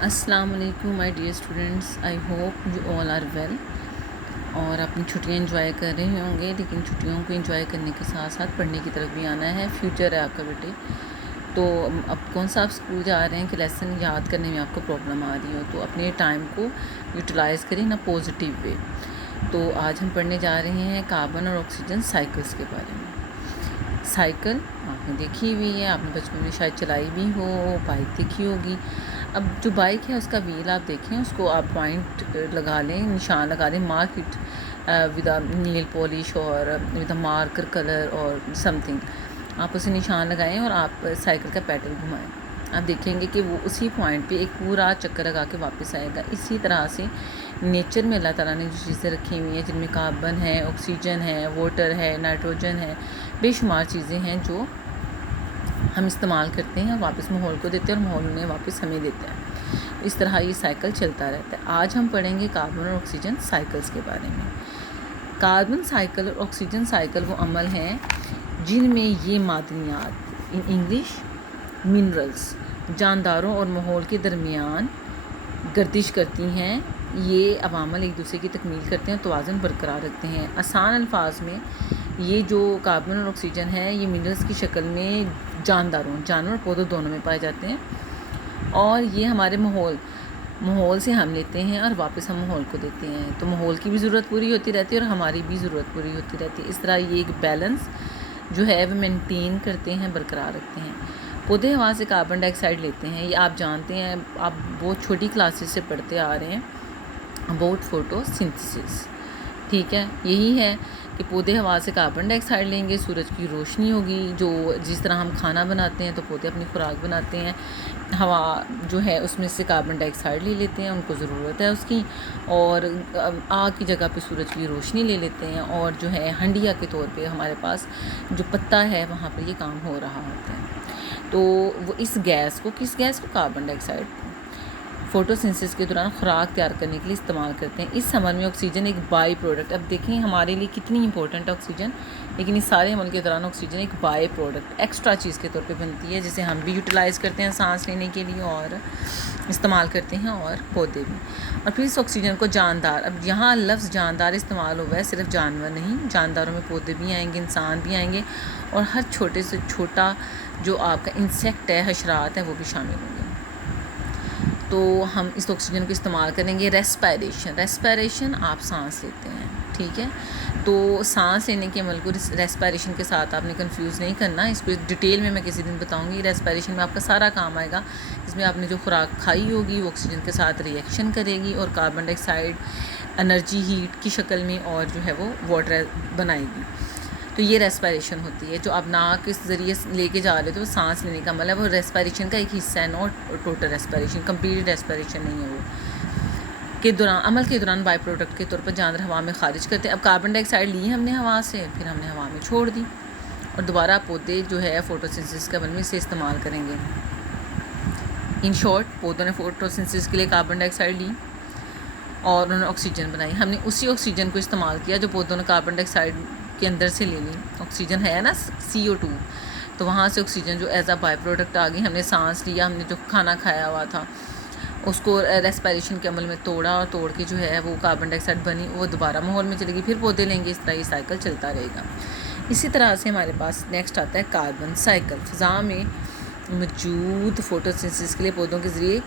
السلام علیکم my dear students, I hope you all are well اور اپنی چھٹیاں انجوائے کر رہے ہوں گے، لیکن چھٹیوں کو انجوائے کرنے کے ساتھ ساتھ پڑھنے کی طرف بھی آنا ہے، فیوچر ہے آپ کا بیٹے۔ تو اب کون سا آپ اسکول جا رہے ہیں کہ لیسن یاد کرنے میں آپ کو پرابلم آ رہی ہو، تو اپنے ٹائم کو یوٹیلائز کریں نا پازیٹیو وے۔ تو آج ہم پڑھنے جا رہے ہیں کاربن اور آکسیجن سائیکلز کے بارے میں۔ سائیکل آپ نے دیکھی ہوئی ہے، آپ نے بچپن میں شاید چلائی بھی ہو، بائک دیکھی ہوگی۔ اب جو بائک ہے اس کا ویل آپ دیکھیں، اس کو آپ پوائنٹ لگا لیں، نشان لگا لیں، mark it with a nail polish اور ود اے مارکر کلر اور سم تھنگ، آپ اسے نشان لگائیں اور آپ سائیکل کا پیڈل گھمائیں۔ آپ دیکھیں گے کہ وہ اسی پوائنٹ پہ ایک پورا چکر لگا کے واپس آئے گا۔ اسی طرح سے نیچر میں اللہ تعالیٰ نے جو چیزیں رکھی ہوئی ہیں، جن میں کاربن ہے، آکسیجن ہے، واٹر ہے، نائٹروجن ہے، بے شمار چیزیں ہیں جو ہم استعمال کرتے ہیں، واپس ماحول کو دیتے ہیں اور ماحول انہیں واپس ہمیں دیتا ہے۔ اس طرح یہ سائیکل چلتا رہتا ہے۔ آج ہم پڑھیں گے کاربن اور آکسیجن سائیکلز کے بارے میں۔ کاربن سائیکل اور آکسیجن سائیکل وہ عمل ہیں جن میں یہ معدنیات ان انگلش منرلز جانداروں اور ماحول کے درمیان گردش کرتی ہیں۔ یہ عوامل ایک دوسرے کی تکمیل کرتے ہیں، توازن برقرار رکھتے ہیں۔ آسان الفاظ میں یہ جو کاربن اور آکسیجن ہے، یہ منرلز کی شکل میں جانور اور پودوں دونوں میں پائے جاتے ہیں، اور یہ ہمارے ماحول سے ہم لیتے ہیں اور واپس ہم ماحول کو دیتے ہیں۔ تو ماحول کی بھی ضرورت پوری ہوتی رہتی ہے اور ہماری بھی ضرورت پوری ہوتی رہتی ہے۔ اس طرح یہ ایک بیلنس جو ہے وہ مینٹین کرتے ہیں، برقرار رکھتے ہیں۔ پودے ہوا سے کاربن ڈائی آکسائڈ لیتے ہیں، یہ آپ جانتے ہیں، آپ بہت چھوٹی کلاسز سے پڑھتے آ رہے ہیں، اباؤٹ فوٹو سنتھسس۔ ٹھیک ہے، یہی ہے کہ پودے ہوا سے کاربن ڈائی آکسائڈ لیں گے، سورج کی روشنی ہوگی، جو جس طرح ہم کھانا بناتے ہیں تو پودے اپنی خوراک بناتے ہیں، ہوا جو ہے اس میں سے کاربن ڈائی آکسائڈ لے لیتے ہیں، ان کو ضرورت ہے اس کی، اور آگ کی جگہ پہ سورج کی روشنی لے لیتے ہیں، اور جو ہے ہنڈیا کے طور پہ ہمارے پاس جو پتا ہے وہاں پر یہ کام ہو رہا ہوتا ہے۔ تو وہ اس گیس کو کاربن ڈائی آکسائڈ فوٹو سینسس کے دوران خوراک تیار کرنے کے لیے استعمال کرتے ہیں۔ اس عمل میں آکسیجن ایک بائی پروڈکٹ، اب دیکھیں ہمارے لیے کتنی امپورٹنٹ ہے آکسیجن، لیکن اس سارے عمل کے دوران آکسیجن ایک بائی پروڈکٹ ایکسٹرا چیز کے طور پہ بنتی ہے، جسے ہم بھی یوٹیلائز کرتے ہیں سانس لینے کے لیے اور استعمال کرتے ہیں، اور پودے بھی۔ اور پھر اس آکسیجن کو جاندار، اب یہاں لفظ جاندار استعمال ہوا ہے، صرف جانور نہیں، جانداروں میں پودے بھی آئیں گے، انسان بھی آئیں گے، اور ہر چھوٹے سے چھوٹا جو آپ کا انسیکٹ ہے، حشرات ہیں، وہ بھی شامل ہوں گے۔ تو ہم اس آکسیجن کو استعمال کریں گے ریسپائریشن آپ سانس لیتے ہیں، ٹھیک ہے۔ تو سانس لینے کے عمل کو ریسپائریشن کے ساتھ آپ نے کنفیوز نہیں کرنا، اس کو ڈیٹیل میں کسی دن بتاؤں گی۔ ریسپائریشن میں آپ کا سارا کام آئے گا، اس میں آپ نے جو خوراک کھائی ہوگی وہ آکسیجن کے ساتھ ری ایکشن کرے گی اور کاربن ڈائی آکسائڈ انرجی ہیٹ کی شکل میں اور جو ہے وہ واٹر بنائے گی۔ تو یہ ریسپائریشن ہوتی ہے، جو آپ ناک کے ذریعے لے کے جا رہے تھے، وہ سانس لینے کا عمل ہے، وہ ریسپائریشن کا ایک حصہ ہے، not total respiration, complete respiration نہیں ہے وہ۔ عمل کے دوران بائی پروڈکٹ کے طور پر جاندار ہوا میں خارج کرتے ہیں۔ اب کاربن ڈائی آکسائڈ لی ہم نے ہوا سے، پھر ہم نے ہوا میں چھوڑ دی، اور دوبارہ پودے جو ہے فوٹوسنتھسس کے عمل میں اسے استعمال کریں گے۔ ان شارٹ، پودوں نے فوٹوسنتھسس کے لیے کاربن ڈائی آکسائڈ لی اور انہوں نے آکسیجن بنائی، ہم نے اسی آکسیجن کو استعمال کیا جو پودوں نے کاربن ڈائی آکسائڈ کے اندر سے لے لی۔ آکسیجن ہے نا CO2، تو وہاں سے آکسیجن جو ایز اے بائی پروڈکٹ آ گئی، ہم نے سانس لیا، ہم نے جو کھانا کھایا ہوا تھا اس کو ریسپائریشن کے عمل میں توڑا، اور توڑ کے جو ہے وہ کاربن ڈائی آکسائڈ بنی، وہ دوبارہ ماحول میں چلے گی، پھر پودے لیں گے، اس طرح یہ سائیکل چلتا رہے گا۔ اسی طرح سے ہمارے پاس نیکسٹ آتا ہے کاربن سائیکل۔ فضا میں موجود فوٹوسنتھسس کے لیے پودوں کے ذریعے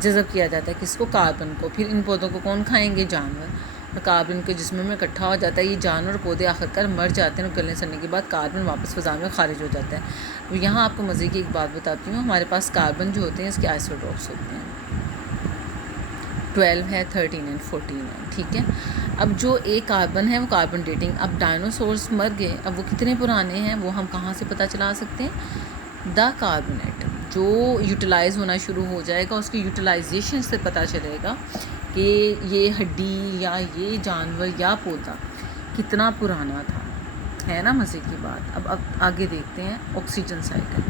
جذب کیا جاتا ہے کس کو؟ کاربن کو۔ پھر ان پودوں کو کون کھائیں گے؟ جانور، اور کاربن کے جسم میں اکٹھا ہو جاتا ہے، یہ جانور پودے آخر کار مر جاتے ہیں، اور گلنے سڑنے کے بعد کاربن واپس فضا میں خارج ہو جاتا ہے۔ یہاں آپ کو مزے کی ایک بات بتاتی ہوں، ہمارے پاس کاربن جو ہوتے ہیں اس کے آئسوٹوپس ہوتے ہیں، 12 ہے، 13 ہے، 14 ہے، ٹھیک ہے۔ اب جو ایک کاربن ہے وہ کاربن ڈیٹنگ، اب ڈائنوسورس مر گئے، اب وہ کتنے پرانے ہیں وہ ہم کہاں سے پتہ چلا سکتے ہیں؟ دا کاربن ایٹم جو یوٹیلائز ہونا شروع ہو جائے گا، اس کی یوٹیلائزیشن سے پتہ چلے گا کہ یہ ہڈی یا یہ جانور یا پودا کتنا پرانا تھا، ہے نا مزے کی بات۔ اب آگے دیکھتے ہیں آکسیجن سائیکل۔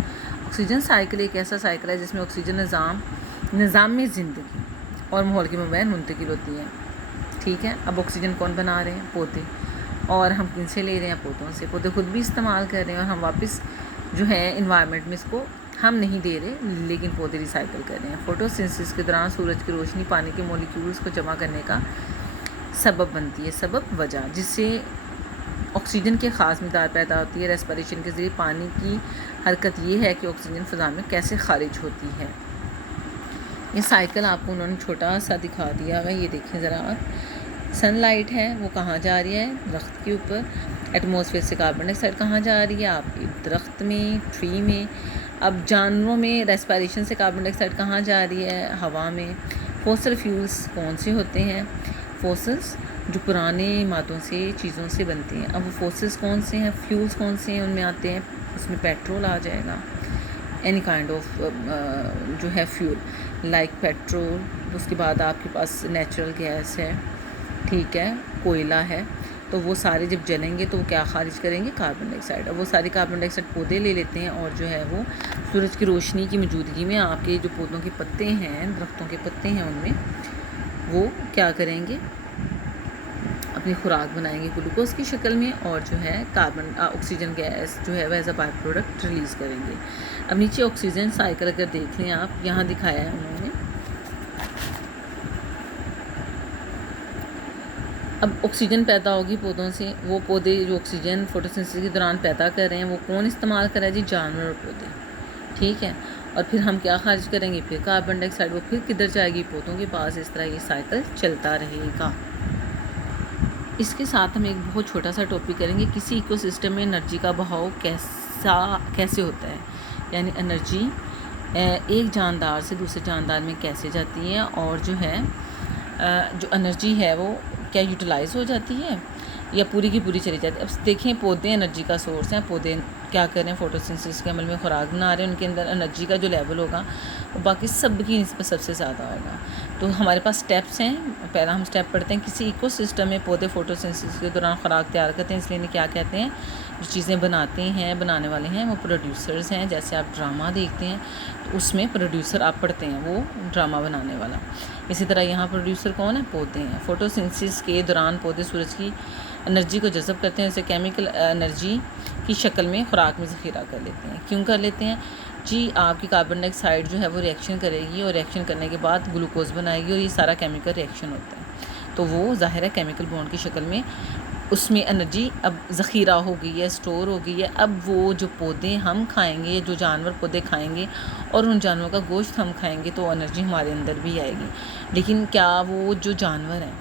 آکسیجن سائیکل ایک ایسا سائیکل ہے جس میں آکسیجن نظام میں زندگی اور ماحول کے مابین منتقل ہوتی ہے، ٹھیک ہے۔ اب آکسیجن کون بنا رہے ہیں؟ پودے، اور ہم کن سے لے رہے ہیں؟ پودوں سے۔ پودے خود بھی استعمال کر رہے ہیں، اور ہم واپس جو ہے انوائرمنٹ میں اس کو ہم نہیں دے رہے لیکن پودے ریسائیکل کر رہے ہیں۔ فوٹوسنتھسس کے دوران سورج کی روشنی پانی کے مالیکیولز کو جمع کرنے کا سبب بنتی ہے، سبب وجہ، جس سے آکسیجن کی خاص مقدار پیدا ہوتی ہے۔ ریسپریشن کے ذریعے پانی کی حرکت یہ ہے کہ آکسیجن فضا میں کیسے خارج ہوتی ہے۔ یہ سائیکل آپ کو انہوں نے چھوٹا سا دکھا دیا ہے، یہ دیکھیں ذرا آپ، سن لائٹ ہے وہ کہاں جا رہی ہے؟ درخت کے اوپر۔ ایٹماسفیئر سے کاربن ڈائی آکسائڈ کہاں جا رہی ہے؟ آپ کے درخت میں، ٹری میں۔ اب جانوروں میں ریسپریشن سے کاربن ڈائی آکسائڈ کہاں جا رہی ہے؟ ہوا میں۔ فوسل فیولز کون سے ہوتے ہیں؟ فوسلز جو پرانے مادوں سے، چیزوں سے بنتے ہیں۔ اب وہ فوسلز کون سے ہیں، فیولز کون سے ہیں ان میں آتے ہیں؟ اس میں پیٹرول آ جائے گا، اینی کائنڈ آف جو ہے فیول لائک پیٹرول۔ اس کے بعد آپ کے پاس نیچرل گیس ہے، ٹھیک ہے، کوئلہ ہے۔ تو وہ سارے جب جلیں گے تو وہ کیا خارج کریں گے؟ کاربن ڈائی آکسائڈ۔ اب وہ ساری کاربن ڈائی آکسائڈ پودے لے لیتے ہیں اور جو ہے وہ سورج کی روشنی کی موجودگی میں آپ کے جو پودوں کے پتے ہیں، درختوں کے پتے ہیں، ان میں وہ کیا کریں گے؟ اپنی خوراک بنائیں گے گلوکوز کی شکل میں، اور جو ہے آکسیجن گیس جو ہے وہ as a by product release کریں گے۔ اب نیچے آکسیجن سائیکل اگر دیکھ لیں آپ، یہاں دکھایا ہے انہوں نے۔ اب آکسیجن پیدا ہوگی پودوں سے، وہ پودے جو آکسیجن فوٹوسنتھسس کے دوران پیدا کر رہے ہیں وہ کون استعمال کر رہا ہے؟ جی جانور اور پودے، ٹھیک ہے۔ اور پھر ہم کیا خارج کریں گے؟ پھر کاربن ڈائی آکسائڈ، وہ پھر کدھر جائے گی؟ پودوں کے پاس۔ اس طرح یہ سائیکل چلتا رہے گا۔ اس کے ساتھ ہم ایک بہت چھوٹا سا ٹاپک کریں گے، کسی ایکو سسٹم میں انرجی کا بہاؤ کیسے ہوتا ہے، یعنی انرجی ایک جاندار سے دوسرے جاندار میں کیسے جاتی ہے، اور جو ہے جو انرجی ہے وہ کیا یوٹیلائز ہو جاتی ہے یا پوری کی پوری چلی جاتی ہے۔ اب دیکھیں پودے انرجی کا سورس ہیں، پودے کیا کر رہے ہیں؟ فوٹوسنتھسس کے عمل میں خوراک بنا رہے ہیں، ان کے اندر انرجی کا جو لیول ہوگا وہ باقی سب کی نسبت سب سے زیادہ ہوگا۔ تو ہمارے پاس سٹیپس ہیں، پہلا ہم سٹیپ پڑھتے ہیں، کسی ایکو سسٹم میں پودے فوٹوسنتھسس کے دوران خوراک تیار کرتے ہیں، اس لیے انہیں کیا کہتے ہیں؟ جو چیزیں بناتے ہیں، بنانے والے ہیں، وہ پروڈیوسرز ہیں۔ جیسے آپ ڈرامہ دیکھتے ہیں تو اس میں پروڈیوسر آپ پڑھتے ہیں، وہ ڈرامہ بنانے والا۔ اسی طرح یہاں پروڈیوسر کون ہے؟ پودے ہیں۔ فوٹوسنتھسس کے دوران پودے سورج کی انرجی کو جذب کرتے ہیں، اسے کیمیکل انرجی کی شکل میں خوراک میں ذخیرہ کر لیتے ہیں۔ کیوں کر لیتے ہیں؟ جی آپ کی کاربن ڈائی آکسائڈ جو ہے وہ ریئیکشن کرے گی، اور ریئیکشن کرنے کے بعد گلوکوز بنائے گی، اور یہ سارا کیمیکل ریئیکشن ہوتا ہے، تو وہ ظاہر ہے کیمیکل بانڈ کی شکل میں اس میں انرجی اب ذخیرہ ہو گئی ہے، اسٹور ہو گئی ہے۔ اب وہ جو پودے ہم کھائیں گے، جو جانور پودے کھائیں گے اور ان جانوروں کا گوشت ہم کھائیں گے تو انرجی ہمارے اندر بھی آئے گی۔ لیکن کیا وہ جو جانور ہیں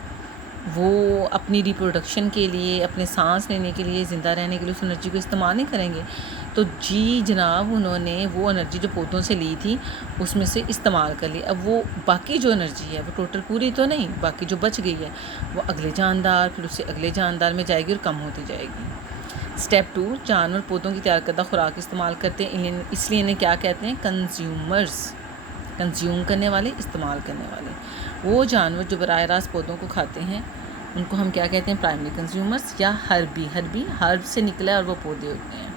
وہ اپنی ریپروڈکشن کے لیے، اپنے سانس لینے کے لیے، زندہ رہنے کے لیے اس انرجی کو استعمال نہیں کریں گے؟ تو جی جناب انہوں نے وہ انرجی جو پودوں سے لی تھی اس میں سے استعمال کر لی۔ اب وہ باقی جو انرجی ہے وہ ٹوٹل پوری تو نہیں، باقی جو بچ گئی ہے وہ اگلے جاندار، پھر اس سے اگلے جاندار میں جائے گی اور کم ہوتی جائے گی۔ سٹیپ 2، جانور پودوں کی تیار کردہ خوراک استعمال کرتے ہیں، اس لیے انہیں کیا کہتے ہیں؟ کنزیومرز، کنزیوم کرنے والے، استعمال کرنے والے۔ وہ جانور جو براہ راست پودوں کو کھاتے ہیں ان کو ہم کیا کہتے ہیں؟ پرائمری کنزیومرز یا ہربی ہرب سے نکلا ہے اور وہ پودے ہوتے ہیں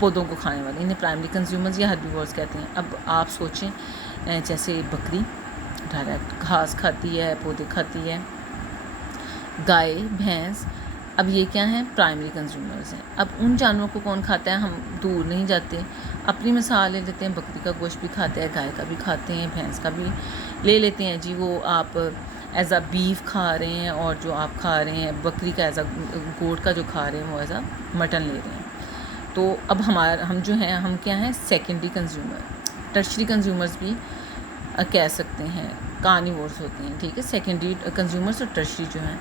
پودوں کو کھانے والے، انہیں پرائمری کنزیومرز یا ہربیورز کہتے ہیں۔ اب آپ سوچیں جیسے بکری ڈائریکٹ گھاس کھاتی ہے، پودے کھاتی ہے، گائے، بھینس، اب یہ کیا ہیں؟ پرائمری کنزیومرز ہیں۔ اب ان جانوروں کو کون کھاتا ہے؟ ہم دور نہیں جاتے، اپنی مثال لے لیتے ہیں، بکری کا گوشت بھی کھاتے ہیں، گائے کا بھی کھاتے ہیں، بھینس کا بھی لے لیتے ہیں۔ جی وہ آپ ایز اے بیف کھا رہے ہیں، اور جو آپ کھا رہے ہیں بکری کا ایز اے گوٹ کا جو کھا رہے ہیں وہ ایز اے مٹن لے رہے ہیں۔ تو اب ہم جو ہیں ہم کیا ہیں؟ سیکنڈری کنزیومر، ٹرشری کنزیومرز بھی کہہ سکتے ہیں، کارنیورز ہوتے ہیں، ٹھیک ہے۔ سیکنڈری کنزیومرز اور ٹرشری جو ہیں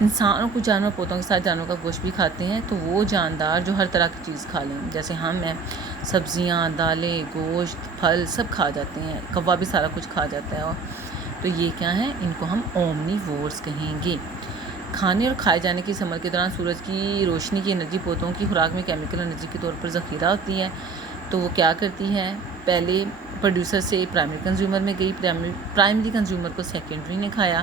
انسانوں کو جانور پودوں کے ساتھ جانوروں کا گوشت بھی کھاتے ہیں، تو وہ جاندار جو ہر طرح کی چیز کھا لیں، جیسے ہم ہیں سبزیاں، دالیں، گوشت، پھل سب کھا جاتے ہیں، کوا بھی سارا کچھ کھا جاتا ہے، تو یہ کیا ہیں؟ ان کو ہم اومنی وورز کہیں گے۔ کھانے اور کھائے جانے کی اس عمل کے دوران سورج کی روشنی کی انرجی پودوں کی خوراک میں کیمیکل انرجی کے طور پر ذخیرہ ہوتی ہے، تو وہ کیا کرتی ہے؟ پہلے پروڈیوسر سے پرائمری کنزیومر میں گئی، پرائمری کنزیومر کو سیکنڈری نے کھایا،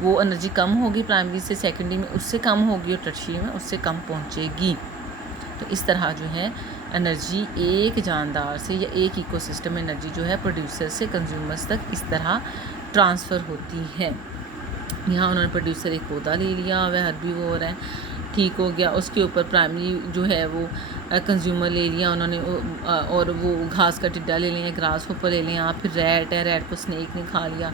وہ انرجی کم ہوگی، پرائمری سے سیکنڈری میں اس سے کم ہوگی، اور ٹرشری میں اس سے کم پہنچے گی۔ تو اس طرح جو ہے انرجی ایک جاندار سے یا ایک ایکو سسٹم میں انرجی جو ہے پروڈیوسر سے کنزیومرز تک اس طرح ٹرانسفر ہوتی ہے۔ یہاں انہوں نے پروڈیوسر ایک پودا لے لیا، وہ ہربیوور ہے، ٹھیک ہو گیا. اس کے اوپر پرائمری جو ہے وہ کنزیومر لے لیا انہوں نے, اور وہ گھاس کا ٹڈا لے لیا, گراس ہوپر لے لیا. پھر ریٹ ہے, ریٹ کو اسنیک نے کھا لیا,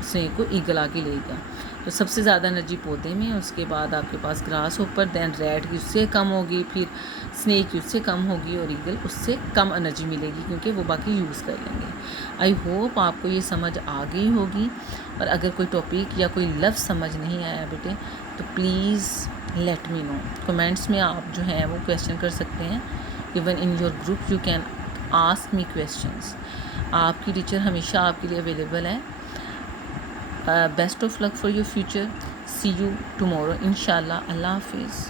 اسنیک کو ایگل آ کے لے گیا. تو سب سے زیادہ انرجی پودے میں, اس کے بعد آپ کے پاس گراس ہوپر, دین ریٹ کی اس سے کم ہوگی, پھر اسنیک کی اس سے کم ہوگی, اور ایگل اس سے کم انرجی ملے گی کیونکہ وہ باقی یوز کر لیں گے. آئی ہوپ آپ کو یہ سمجھ آ گئی ہوگی, اور اگر کوئی ٹاپک یا کوئی لفظ سمجھ نہیں آیا بیٹے تو please let me know. Comments میں آپ جو ہیں وہ کویشچن کر سکتے ہیں. Even in your group you can ask me questions. آپ کی ٹیچر ہمیشہ آپ کے لیے اویلیبل ہے. Best of luck for your future. See you tomorrow انشاء اللہ. اللہ حافظ.